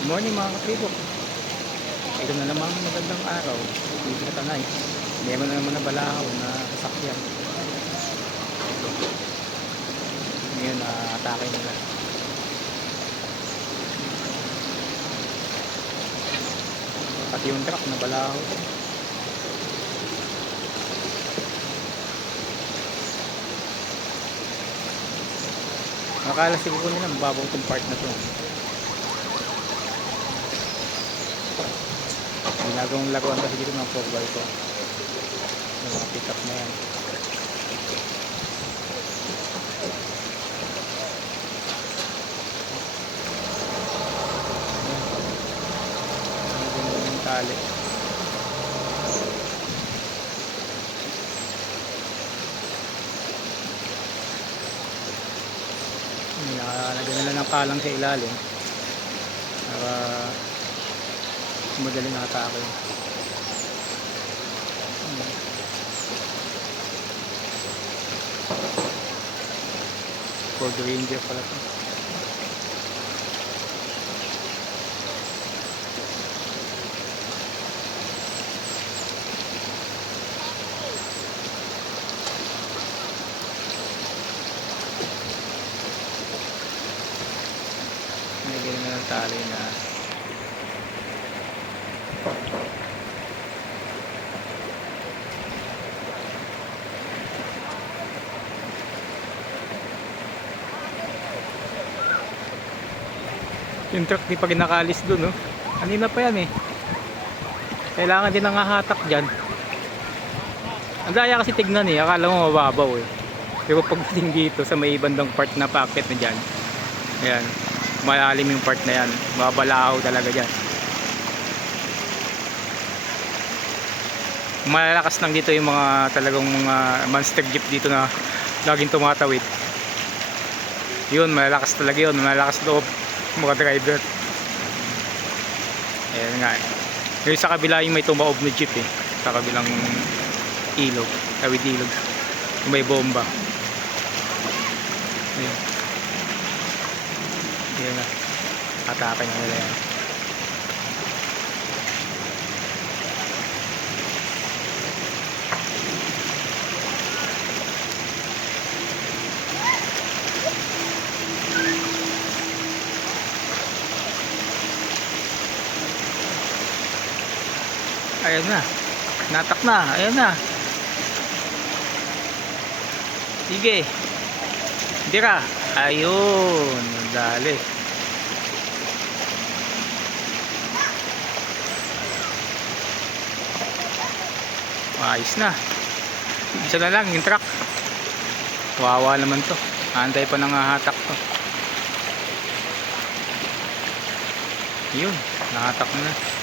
Good morning mga kapibok. Ito na namang magandang araw. Dito sa Tanay. Meron na naman na balahaw na sasakyan. Ngayon, na-atake nila. Pati yung truck na balahaw. Akala siguro nila mababaw itong part na to. Ginagawang laruan kasi dito ng 4x4. Yung mga pick up na yan. Tali. Nakalagyan nila ng kalang sa ilalim. Para madaling atake. Hmm. Ford Ranger pala to. Nilagyan na ng tali na yung truck di pa ginakalis dun no kanina pa yan eh. Kailangan din ng hahatak dyan. Ang daya kasi tignan eh. Akala mo mababaw eh. Pero pagdating dito sa may bandang part na packet na dyan ayan malalim yung part na yan. Mabalahaw talaga dyan. Malalakas lang dito yung mga talagang mga monster jeep dito na laging tumatawid. Yun malalakas talaga yun. Malalakas loob mga driver. Ayan nga. Eh. yung sa kabila yung may tumaob na jeep eh. Sa kabilang ilog. Tawid ilog. Yung may bomba. Ayan. Ayan nga atake na nila yan ayan na. Natak na. Ayan na. Sige. Dira ayun. Dali. Ayos na. Isa na lang yung truck. Wawa naman to. Antay pa nang hatak to. Yun. Nahatak na